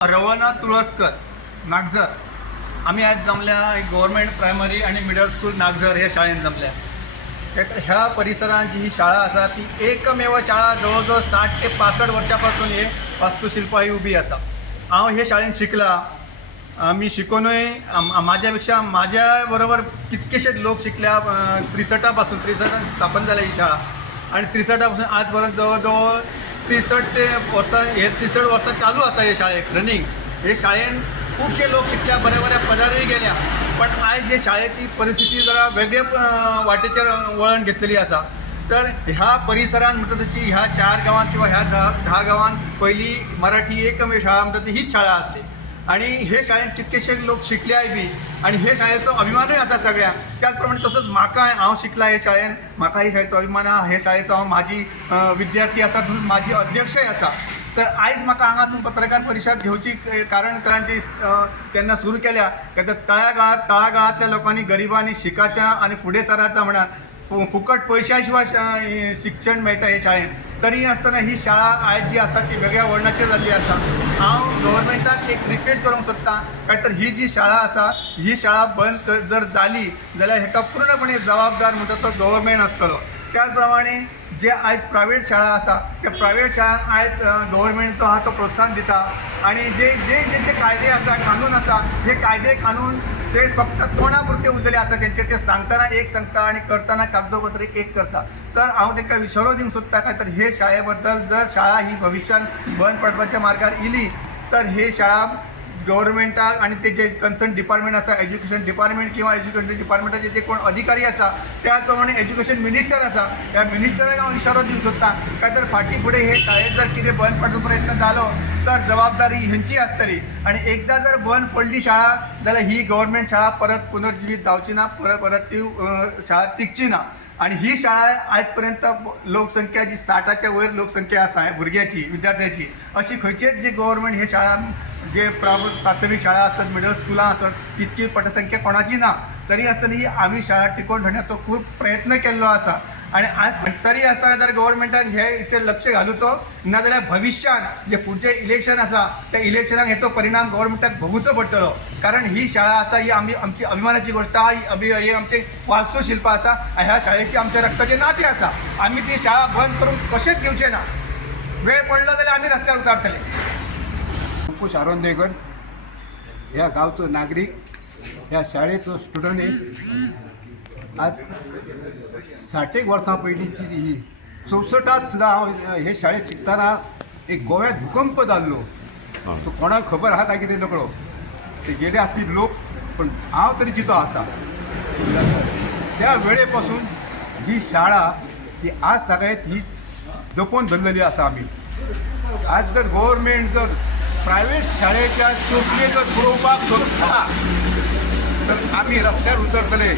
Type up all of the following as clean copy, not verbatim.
रवना तुळसकर नागझर आम्ही आज जमल्या government primary आणि मिडल स्कूल नागझर ह्या शाळेत जमल्या. तर ह्या परिसरात जी ही शाळा असा ती एकमेव शाळा जवळजवळ 60 ते 65 वर्षापासून हे वास्तुशिल्प ही उभी असा. हांव हे शाळेत शिकला. मी शिकूनय माझ्यापेक्षा माझ्याबरोबर कितकेशेच लोक शिकल्या. 63 स्थापन झाल्या ही शाळा आणि 63 पासून आजपर्यंत जवळजवळ 63 वर्सां चालू असा हे शाळेक रनिंग. हे शाळेन खूपशे लोक शिकल्या, बऱ्या पदारही गेल्या. पण आज हे शाळेची परिस्थिती जरा वेगळे वाटेचेर वळण घेतलेली असा. तर ह्या परिसरात म्हणटा तशी ह्या 4 गावांत किंवा ह्या 10 गावांत पहिली मराठी एकमेव शाळा म्हणटा ती हीच शाळा असली आणि हे शाळेत कितकेशे लोक शिकल्याय बी आणि हे शाळेचो अभिमानूय असा सगळ्या. त्याचप्रमाणे तसंच म्हाका हांव शिकला हे शाळेन, म्हाका हे शाळेचो अभिमान आहा. हे शाळेचो हांव माझी विद्यार्थी असा, तसंच माझी अध्यक्षय असा. तर आयज म्हाका हांगासून पत्रकार परिशद घेवची कारणजी केन्ना सुरू केल्या की तळागाळांतल्या लोकांनी गरिबांनी शिकाच्या आणि फुडें सराचा म्हणान फुकट पयशा शिवाय शिक्षण मेळटा हे शाळेन. तरी आसतना ही शाळा आयज जी आसा ती वेगळ्या वळणाचेर जाल्ली आसा. हांव गव्हर्मेंटाक एक रिक्वेस्ट करूंक सोदतां काय तर ही जी शाळा आसा ही शाळा बंद जर जाली जाल्यार हेका पूर्णपणे जबाबदार म्हणटा तो गव्हर्मेंट आसतलो. त्याचप्रमाणे जे आयज प्रायवेट शाळा आसा त्या प्रायवेट शाळांक आयज गव्हर्मेंटचो हा तो प्रोत्साहन दिता आणि जे कायदे आसा कानून आसा हे कायदे कानून ते फक्त तोंडापुरते उरलेले आसा. तेंचे ते सांगतना एक सांगता आणि करतना कागदोपत्री एक करता. तर हांव तांकां इशारो दिवंक सोदता काय तर हे शाळे बद्दल जर शाळा ही भविश्यान बंद पडपाच्या मार्गार इली तर हे शाळा गव्हर्मेंटाक आणि ते जे कन्सर्न डिपार्टमेंट आसा एज्युकेशन डिपार्टमेंट किंवा एज्युकेशन डिपार्टमेंटाचे जे कोण अधिकारी आसा त्याच प्रमाणे एज्युकेशन मिनिस्टर आसा त्या मिनिस्टराक हांव इशारो दिवंक सोदता काय तर फाटीं फुडें हे शाळेत जर कितें बंद पडचो प्रयत्न जालो तर जबाबदारी हेंची आसतली. आणि एकदा जर बंद पडली शाळा जाल्यार ही गव्हर्मेंट शाळा परत पुनर्जिवीत जावची ना, परत ती शाळा टिकची ना. आणि ही शाळा आयज पर्यंत लोकसंख्या जी 60च्या वयर लोकसंख्या आसा भुरग्याची विद्यार्थ्याची अशी खंयचेच जे गव्हर्मेंट हे शाळा जे प्राथमीक शाळा आसत मिडल स्कुलां आसत तितकी पटसंख्या कोणाची ना. तरी आसतना ही आमी शाळा टिकोवन ठेवण्याचो खूब प्रयत्न केल्लो आसा. आणि आज तरी आसतना जर गव्हर्मेंटान हेचेर लक्ष घालूचो नाजाल्यार भविश्यान जे फुडचें इलेक्शन आसा त्या इलेक्शनाक हेचो परिणाम गव्हर्मेंटाक भोगूचो पडटलो. कारण ही शाळा आसा ही आमची अभिमानाची गोष्ट आहा. ही आमचे वास्तुशिल्प आसा. ह्या शाळेशी आमच्या रक्ताचे नाते आसा. आमी ती शाळा बंद करून कशेंच घेवचे ना. वेळ पडलो जाल्यार आमी रस्त्यार उतारतले. अंकुश आरोंदेकर ह्या गावचो नागरीक, ह्या शाळेचो स्टुडंट आज 60 वर्सां पयलींची ही 64 सुद्दां हांव हे शाळेत शिकतना एक गोव्यात भूकंप जाल्लो. तो कोणाक खबर आहा काय कितें नकळो. ते गेले आसतील लोक पण हांव तरी जितो आसा. त्या वेळे पासून ही शाळा ही आज तागायत ही जपून धरलेली आसा आमी. आज जर गव्हर्मेंट जर प्रायवेट शाळेच्या चोचले जर पुरवपाक सोदता तर आमी रस्त्यार उतरतले.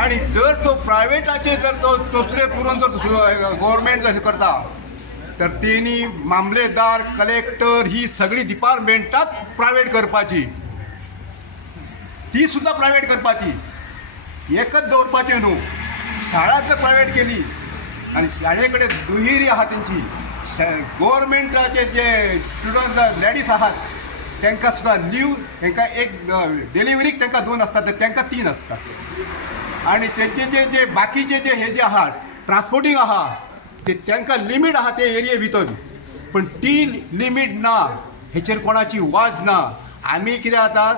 आणि जर तो प्रायवेटाचे जर तो चोचले पुरोवन जर गव्हर्मेंट जर करता तर तेणी मामलेदार कलेक्टर ही सगळी डिपार्टमेंटात प्रायवेट करपाची, ती सुद्धा प्रायवेट करपाची. एकच दवरपाचें न्हू. शाळा जर प्रायवेट केली आणि शाळे कडेन दुहेरी आहा तेंची गव्हर्मेंटाचे जे स्टुडंट लेडीज आहात तांकां सुद्दां लीव तांकां एक डिलिव्हरीक तांकां 2 आसतात तर तांकां 3 आसतात. आणि तेंचे जे बाकीचे जे हे जे आहा ट्रान्सपोर्टींग आहा ते तांकां लिमीट आहा ते एरिये भितर. पण ती लिमीट ना, हेचेर कोणाची वाज ना. आमी कितें जाता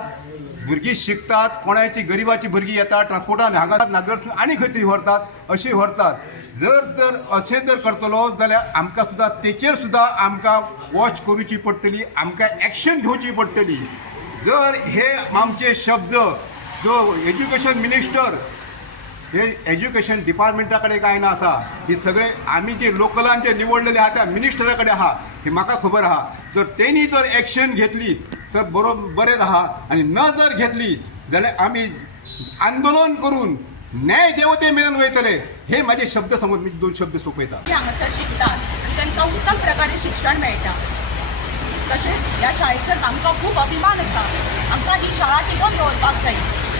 भुरगीं शिकतात, कोणाची गरिबाची भुरगीं येतात ट्रान्सपोर्टान हांगा नागर आनी खंय तरी व्हरतात अशी व्हरतात. जर अशें जर करतलो जाल्यार आमकां सुद्दां तेचेर सुद्दां आमकां वॉच करूची पडटली, आमकां एक्शन घेवची पडटली. जर हे आमचे शब्द जो एज्युकेशन मिनिस्टर हे एज्युकेशन डिपार्टमेंटा कडेन कांय ना आसा, ही सगळे आमी जे लोकलान जे निवडलेले आहा त्या मिनिस्टरा कडेन आहा हे म्हाका खबर आहा. जर तेणी जर एक्शन घेतली तर बरें आहा. आणि न जर घेतली जाल्यार आमी आंदोलन करून न्याय देवते मेरेन वयतले. हे माझे शब्द समज मी 2 शब्द सोपयता. हांगासर शिकतात आणि तांकां उत्तम प्रकारे शिक्षण मेळटा. तशेंच ह्या शाळेचेर आमकां खूब अभिमान आसा. आमकां ही शाळा टिकोवन दवरपाक जाय.